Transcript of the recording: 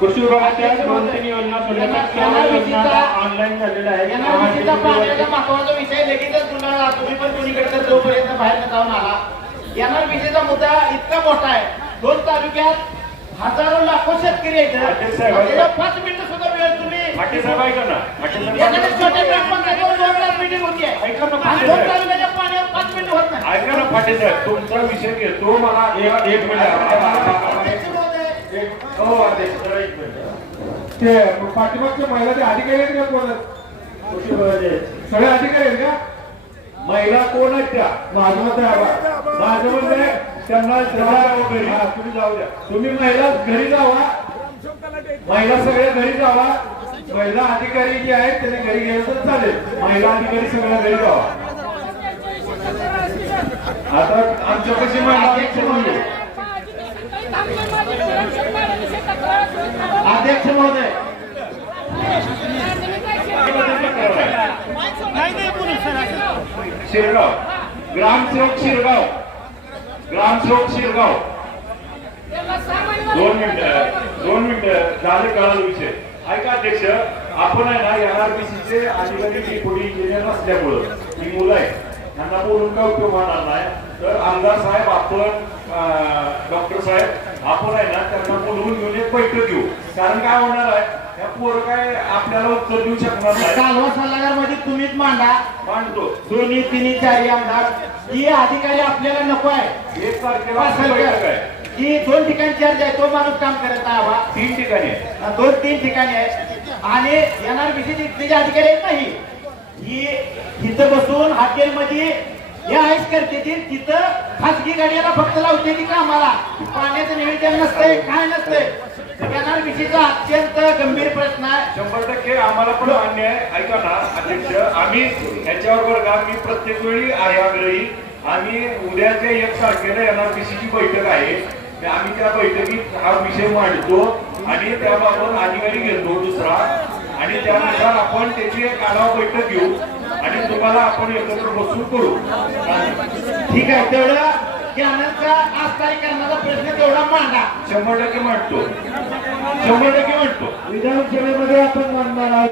कृषी विभागाच्या दोन तीन योजना ऑनलाईन झालेल्या आहेत. महत्त्वाचा विषय लगेचच तुम्ही पण कोणीकडे जोपर्यंत बाहेर जाऊन आला. यांना विषयीचा मुद्दा इतका मोठा आहे. दोन तालुक्यात हजारो लाखो शेतकरी आहेत. पाच मिनिटं सुद्धा वेळ तुम्ही पाटील साहेब ऐका ना पाटील एखाद्या साहेब छोट्या ग्रामपंचायतीवर दोन तास मीटिंग होती ऐका ना, आणि पाटील दोन साहेब. तालुक्याच्या पाण्यावर पाच मिनिटं होत नाही साहेब तुमचा विषय घेतो मला एक मिनिट अध्यक्ष हो अध्यक्ष एक मिनिट. ते पाठीमागच्या महिला अधिकारी आहेत का कोण कृषी विभागाचे सगळे अधिकारी आहेत का? महिला कोण आहेत त्या? मत आहे त्यांना घरी. हा, तुम्ही जाऊ द्या. तुम्ही महिला घरी जावा. महिला सगळ्या घरी जावा. महिला अधिकारी जे आहेत त्याने घरी गेलं तर चालेल. महिला अधिकारी सगळ्या घरी जावा. आता आमच्या कशी अध्यक्ष महोदय. शिरगाव. ग्रामसेवक शिरगाव. ग्रामसेवक शिरगाव. दोन मिनिटं दोन मिनिटं. झाले कळाला विषय. ऐका अध्यक्ष आपण आहे ना एनआरबीसीचे अधिकारी डिप्युटी इंजिनियर नसल्यामुळं ही मुलं आहे. त्यांना बोलून काय उपयोग होणार नाही. तर आमदार साहेब आपण डॉक्टर साहेब आपण आहे ना त्यांना बोलवून घेऊन एक बैठक घेऊ. कारण काय होणार आहे ह्या पोरं काय आपल्याला उत्तर देऊ शकणार नाही. कालवा सल्लागारमध्ये तुम्हीच मांडा. मांडतो. दोन्ही तिन्ही चारी आमदार. ही अधिकारी आपल्याला नको आहे एक तारखेला आपली बैठक आहे. ही दोन ठिकाणी चर्चा आहे तो माणूस काम करत आहे हवा तीन ठिकाणी आहे. दोन तीन ठिकाणी आहेत आणि येणार जे अधिकारी आहेत नाही ही तिथं बसून हॉटेलमध्ये हे आईस करते ती. तिथं खासगी गाड्याला फक्त लावते ती कामाला. पाण्याचं निवेदन नसतंय काय नसतंय. येणार विषयीचा अत्यंत गंभीर प्रश्न आहे. शंभर टक्के आम्हाला पण अन्याय. ऐका ना अध्यक्ष आम्ही याच्याबरोबर का मी प्रत्येक वेळी आहे आग्रही. आम्ही उद्याच्या एक तारखेला एनआरपीसी ची बैठक आहे. आम्ही त्या बैठकीत हा विषय मांडतो आणि त्याबाबत अधिकारी घेतो दुसरा. आणि त्यानुसार आपण त्याची एक आढावा बैठक घेऊ आणि तुम्हाला आपण एकत्र बसून करू. ठीक आहे तेवढं ज्ञानाचा आस्थायीकरणाचा प्रश्न तेवढा मांडा. शंभर टक्के मांडतो. शंभर टक्के मांडतो. विधानसभेमध्ये आपण मानणार आहोत.